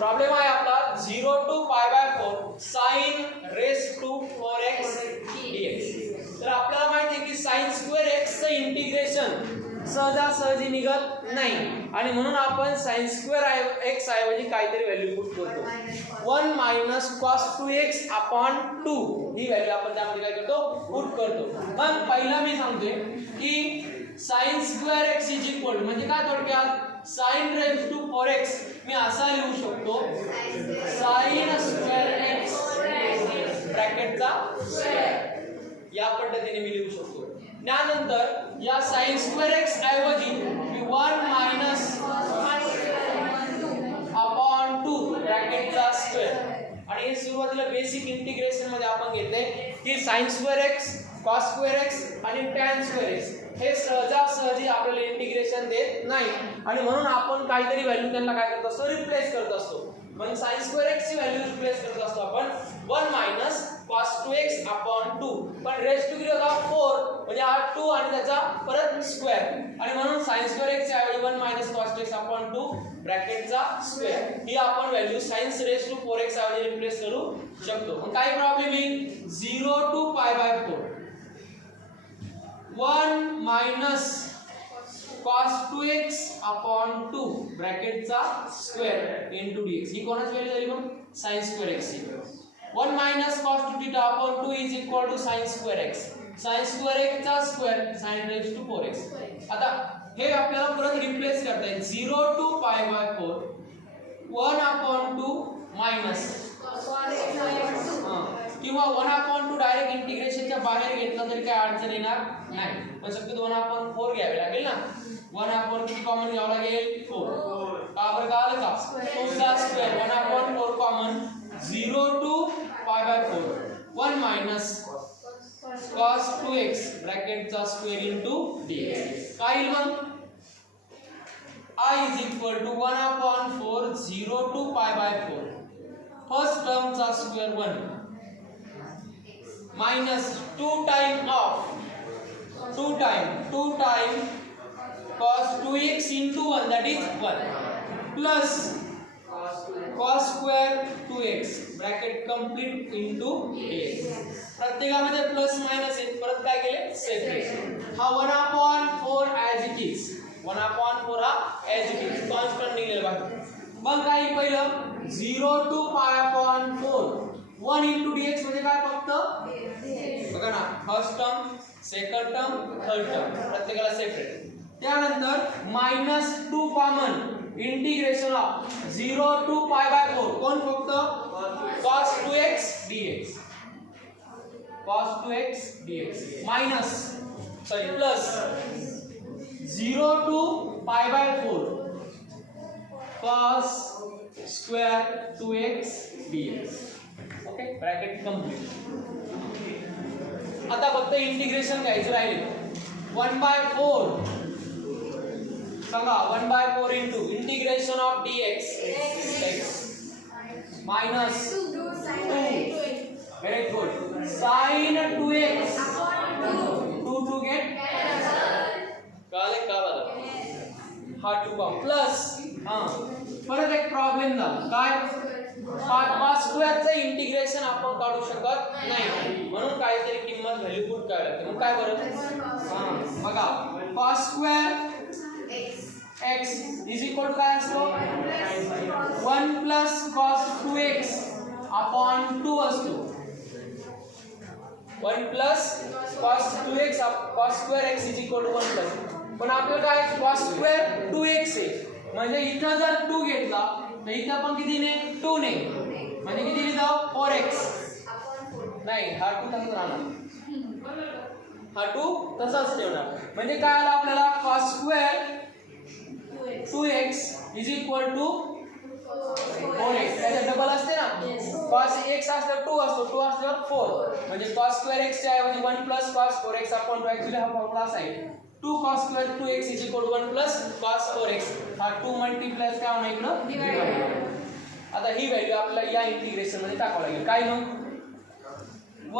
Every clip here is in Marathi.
प्रॉब्लेम आहे आपला 0 to pi by 4 sin raised to 4x dx. तर आपल्याला माहिती आहे की sin square x चं इंटिग्रेशन सहजासहजी निघत नाही आणि म्हणून आपण sin square x ऐवजी काहीतरी व्हॅल्यू पुट करतो 1 minus cos 2x upon 2 ही व्हॅल्यू आपण त्यामध्ये काय करतो पुट करतो. मग पहिला मी सांगतोय की sin square x is equal म्हणजे काय थोडक्यात sin raised to 4x मी असा लिहू शकतो sin square x ब्रॅकेटचा स्क्वेअर या पद्धतीने मी लिहू शकतो. त्यानंतर या sin square x ऐवजी मी 1 minus upon 2 ब्रॅकेटचा स्क्वेअर आणि हे सुरुवातीला बेसिक इंटिग्रेशन मध्ये आपण घेतले की sin square x cos square x आणि tan square x हे सहजासहजी आपल्याला इंटिग्रेशन देत नाही आणि म्हणून आपण काहीतरी व्हॅल्यू त्यांना काय करत असतो रिप्लेस करत असतो. म्हणजे sin square x ची व्हॅल्यू रिप्लेस करत असतो आपण 1 minus cos 2x upon 2 पण रेज टू किती होता 4 म्हणजे हा 2 आणि त्याचा परत स्क्वेअर आणि म्हणून sin square x च्या ऐवजी 1 minus cos 2x upon 2 ब्रॅकेटचा स्क्वेअर ही आपण value sin raised to 4x ऐवजी रिप्लेस करू शकतो. मग काय प्रॉब्लेम येईल 0 to pi by 4 1 minus cos 2x upon 2 ब्रॅकेटचा स्क्वेअर into dx ही कोणाची व्हॅल्यू झाली मग sin square x ची 1 minus cos 2 theta upon 2 is equal to sin square x sin square x चा square sin raised to 4x. आता हे आपल्याला परत रिप्लेस करता येईल 0 to pi by 4 1 upon 2 minus किंवा 1 upon 2 डायरेक्ट इंटिग्रेशनच्या बाहेर घेतलं तरी काय अडचण येणार नाही पण शक्यतो 1 upon 4 घ्यावे लागेल ना 1 upon 2 कॉमन घ्यावं लागेल 4 का बरं आलं का 2 चा square 1 upon 4 common 0 to pi by 4 1 minus cos 2x ब्रॅकेटचा स्क्वेअर into dx काय येईल मग I is equal to 1 upon 4 0 to pi by 4 first term चा square 1 minus 2 time of 2 time cos 2x into 1 that is 1 plus cos square 2x bracket complete into dx प्रत्येकामध्ये प्लस मायनस आहे परत काय केले सेपरेट हा 1 upon 4 as it is 1 upon 4 हा as it is कॉन्स्टंट निघालेला आहे. मग काय पहिलं 0 to pi upon 4 1 into dx म्हणजे काय फक्त बघा ना first term second term third term प्रत्येकाला सेपरेट त्यानंतर -2 common integration of 0 to pi by 4 कोण फक्त cos 2x dx cos 2x dx minus plus 0 to pi by 4 cos square 2x dx okay bracket complete. आता फक्त इंटिग्रेशन घ्यायचं राहिले 1/4 सांगा 1/4 into integration of dx x minus 2 very good sin 2x 2 to get कळले का बरं हा 2 का प्लस परत एक प्रॉब्लेम झाला काय cos स्क्वेअर चे इंटिग्रेशन आपण काढू शकत नाही म्हणून काहीतरी किंमत व्हॅल्यू पुट करावी लागते. मग काय बरं बघा cos square x is equal to काय असतो 1 plus cos 2x upon 2 असतो 1 plus cos 2x cos square x is equal to 1 plus पण आपल्याला काय cos square 2x आहे म्हणजे इथं जर 2 घेतला तर इथं पण किती ने 2 ने म्हणजे किती लिहाव 4x नाही हा 2 तसाच राहणार हा 2 तसाच ठेवणार म्हणजे काय आलं आपल्याला cos square 2x is equal to 4x त्याचा डबल असते ना cos x असल्यावर 2 असतो 2 असल्यावर 4 म्हणजे cos square x च्या ऐवजी 1 plus cos 4x upon 2 actually हा फॉर्म्युला असा आहे 2 cos square 2x is equal to 1 plus cos 4x हा 2 मल्टिप्लाय काय होणार इकडं डिवाइड. आता ही व्हॅल्यू आपल्याला या इंटिग्रेशन मध्ये टाकावं लागेल काय मग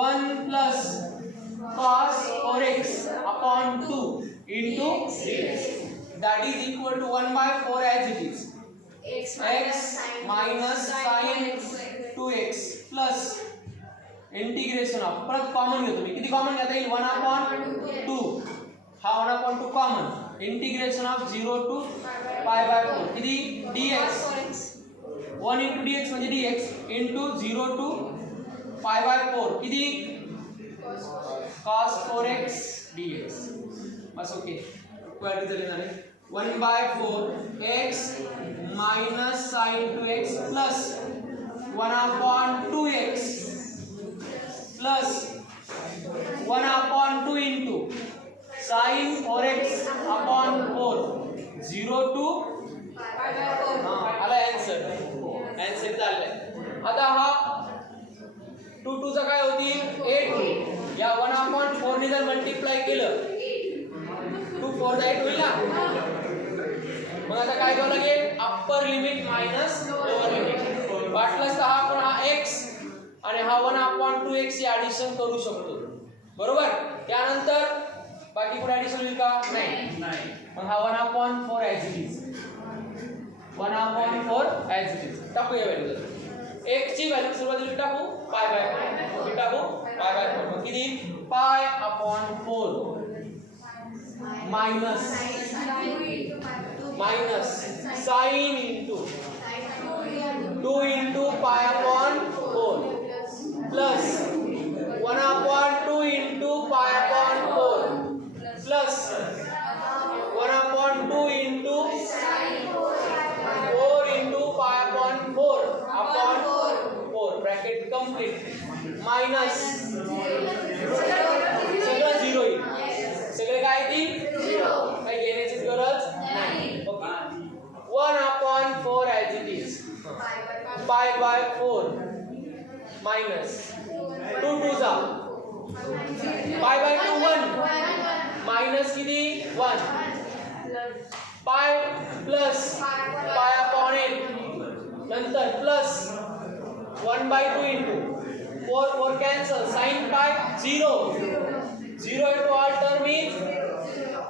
1 plus cos 4x upon 2 into that is equal to 1/4 as it is x minus sine 2x plus integration of, परत कॉमन घेतो मी, किती कॉमन घेता येईल 1/2, हा 1/2 कॉमन, इंटिग्रेशन ऑफ 0 to π/4 किती dx, 1 into dx म्हणजे dx into 0 to π/4 किती cos 4x dx, बस ओके. क्वाड्रेटिक लिहिणार आहे 1/4 x minus sin 2x plus 1/2x plus 1/2 into sin 4x upon 4 0 to आला आन्सर, आन्सर झालाय. आता हा 2 2 चा काय होतील 8, या 1/4 ने जर मल्टिप्लाय केलं 2 4 8 होईल ना. मग आता काय करावं लागेल, upper limit minus lower limit, वाटलंच तर हा पण हा x आणि हा 1/2x चे ऍडिशन करू शकतो, बरोबर. त्यानंतर बाकी कुठे ऍडिशन होईल का, नाही. मग हा 1/4 as it is, 1/4 as it is टाकूया व्हॅल्यू. x ची व्हॅल्यू सुरुवातीला टाकू π/4, टाकू π/4, मग किती π/4 minus sin into 2 into π/4 plus 1/2 into π/4 plus 1/2 into 4 into π/4 upon 4 bracket complete minus सगळं 0 येईल, सगळे काय येतील 0, काही घेण्याची गरज नाही. Okay 1/4 as it is π/4 minus 2 2 चा π/2 1 minus किती 1 pi plus π/8 नंतर plus 1/2 into 4 cancel sin pi 0 into all term is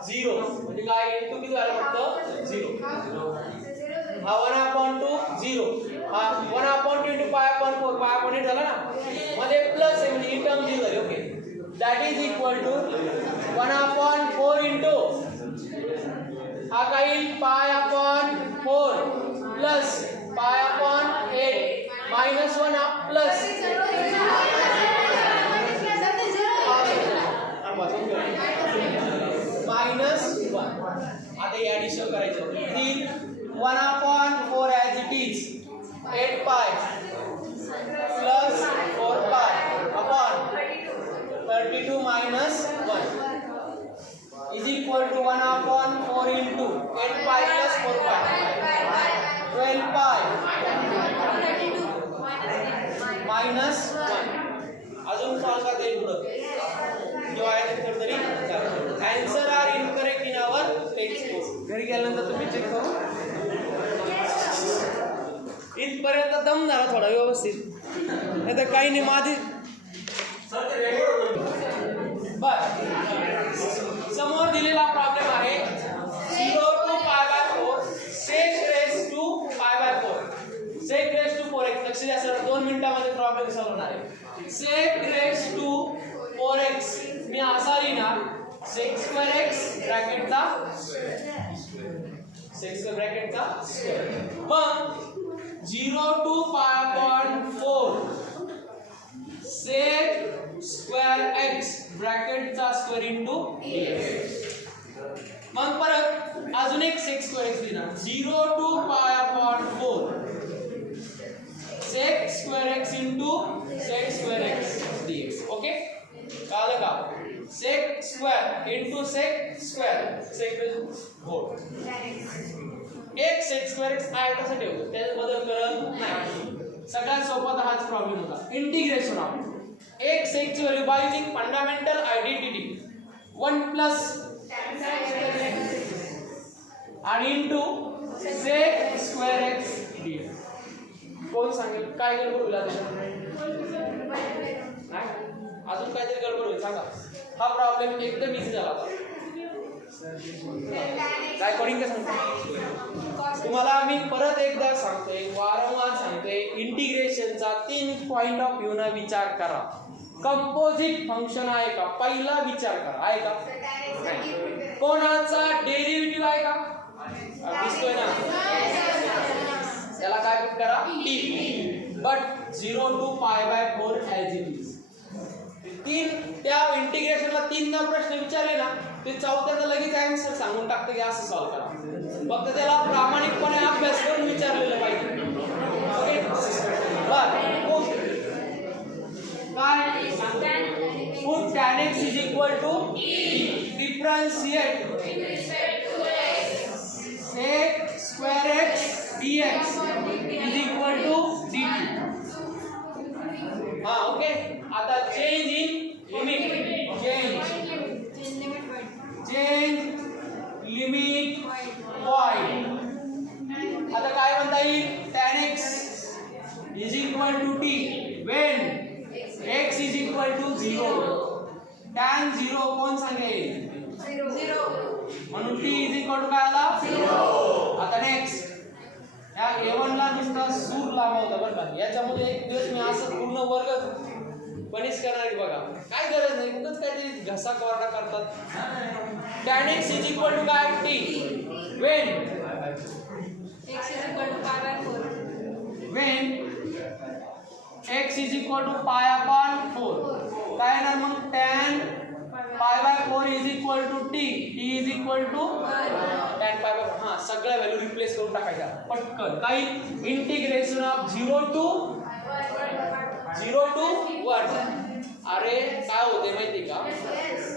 0 म्हणजे काय into किती झालं फक्त 0. हा 1/2 0, हा 1/2 into π/4 π/8 झाला ना, मध्ये प्लस आहे म्हणजे ही टर्म 0 झाली. Okay that is equal to 1/4 into हा काही π/4 प्लस π/8 मायनस 1 प्लस मायनस 1. आता हे ऍडिशन करायचं किती 1/4 as it is 8 pi plus 4 pi upon 32 minus 1 is equal to 1/4 into 8 pi plus 4 pi 12 pi minus 1. अजून सॉल्व करता येईल पुढे किंवा तरी answer are incorrect in our text book. घरी गेल्यानंतर तुम्ही चेक करू. इथपर्यंत दम झाला थोडा व्यवस्थित, नाही तर काही नाही माझी बर. समोर दिलेला प्रॉब्लेम आहे 0 to π/4 sec raised to π/4 sec raised to 4x. लक्ष द्या सर, 2 मिनिटांमध्ये प्रॉब्लेम सॉल्व होणार आहे. sec raised to 4x मी असा लिहिणार sec square x ब्रॅकेटचा sec square ब्रॅकेटचा मग 0 to π/4 sec square x ब्रॅकेटचा स्क्वेअर इनटू dx. मग परत अजून एक sec square x लिहिणार 0 to π/4 sec square x into sec square x dx. Okay कळलं का, sec square into sec square sec हो एक sec square x आहे कसं ठेवतो, त्यात बदल करत नाही. सगळ्यात सोपा तर हाच प्रॉब्लेम होता. इंटिग्रेशन ऑफ एक sec ची value by using fundamental identity 1 plus आणि into sec square x dx. कोण सांगेल काय गडबड होईल अजून काहीतरी गडबड होईल सांगा. हा प्रॉब्लेम एकदम इझी झाला. काय कोडिंग काय सांगतो तुम्हाला मी परत एकदा सांगतोय, वारंवार इंटिग्रेशनचा 3 पॉइंट ऑफ व्ह्यू न विचार करा. कंपोजिट फंक्शन आहे का, पहिला विचार करा. आहे का? कोणाचा डेरिव्हेटिव्ह आहे का? दिसतोय ना, त्याला काय करा, टी. But 0 to π/4 as it is. त्या इंटिग्रेशनला 3दा प्रश्न विचारले ना, ते चौथ्याचा लगेच आन्सर सांगून टाकते की असं सॉल्व्ह करा. फक्त त्याला प्रामाणिकपणे अभ्यास करून विचारलेलं पाहिजे. ओके, बर. काय put tan x is equal to differentiate sec square x dx is equal to dt. हाँ, ओके. आता change in limit, change limit point. आता काय म्हणता येईल, tan x is equal to t when x is equal to 0. tan 0 कोण सांगेल, 0. म्हणून t is equal to काय आला, 0. आता नेक्स्ट, या a1 ला नुसता सूर लावला बरं का. याच्यामध्ये एक दिवस मी असं पूर्ण वर्ग पनिश करणार बघा, काय गरज नाही, उगाच काहीतरी घसा कवरडा करतात. tan x is equal to काय, t when x is equal to π/4. when x is equal to π/4 काय येणार मग, tan π/4 is equal to t is equal to tan π/4. हा, सगळ्या व्हॅल्यू रिप्लेस करून टाकायच्या पटकन. काही इंटिग्रेशन ऑफ 0 to 1. अरे काय होते माहिती का,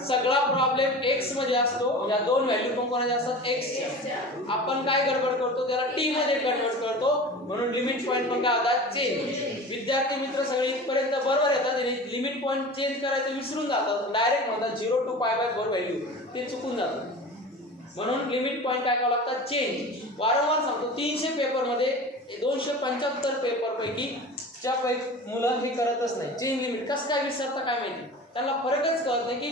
सगळा प्रॉब्लेम x मध्ये असतो. या दोन व्हॅल्यू पण कोणाच्या असतात, x. आपण काय गडबड करतो, त्याला t मध्ये कन्वर्ट करतो, म्हणून लिमिट पॉइंट पण काय होतात, चेंज. विद्यार्थी मित्र सगळे इथपर्यंत बरोबर येतात, लिमिट पॉइंट चेंज करायचं विसरून जातात, डायरेक्ट म्हणतात 0 to π/4 व्हॅल्यू, ते चुकून जातात. म्हणून लिमिट पॉइंट काय करावं लागतात, चेंज. वारंवार सांगतो, 300 पेपर मध्ये 275 पेपर पैकी ज्या मुलं हे करतच नाही. चेंज लिमिट कसं काय विसरता काय माहिती, त्यांना फरकच कळत नाही की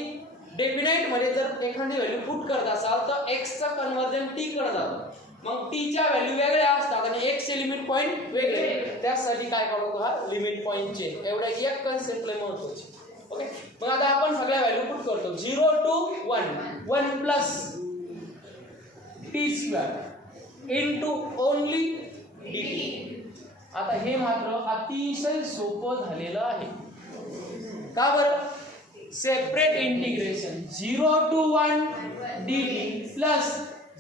डेफिनाइट मध्ये जर एखादी व्हॅल्यू पुट करत असाल तर x चा कन्वर्जन t कडे जातं, मग t च्या व्हॅल्यू वेगळ्या असतात आणि x चे लिमिट पॉइंट वेगळे. त्यासाठी काय करतो, हा लिमिट पॉइंट चेंज. एवढ्या एक कन्सेप्ट लय महत्त्वाची. ओके, मग आता आपण सगळ्या व्हॅल्यू पुट करतो. 0 to 1 1 plus t square into only dt. आता हे मात्र अतिशय सोपं झालेलं आहे. का बरं, separate integration 0 to 1 dt plus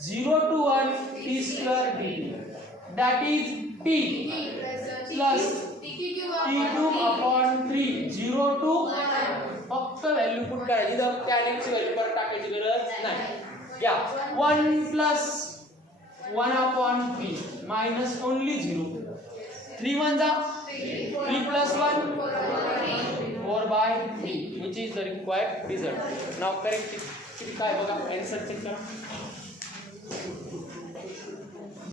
0 to 1 t square dt, that is t plus t3/3 0 to 1. फक्त व्हॅल्यू पुट करायची, इथं tan x ची व्हॅल्यू परत टाकायची गरज नाही. या 1 plus 1/3 minus only 0. 3 1 जा 3 plus 1 4/3, which is the required result. Now correct काय बघा, आन्सर चेक करा.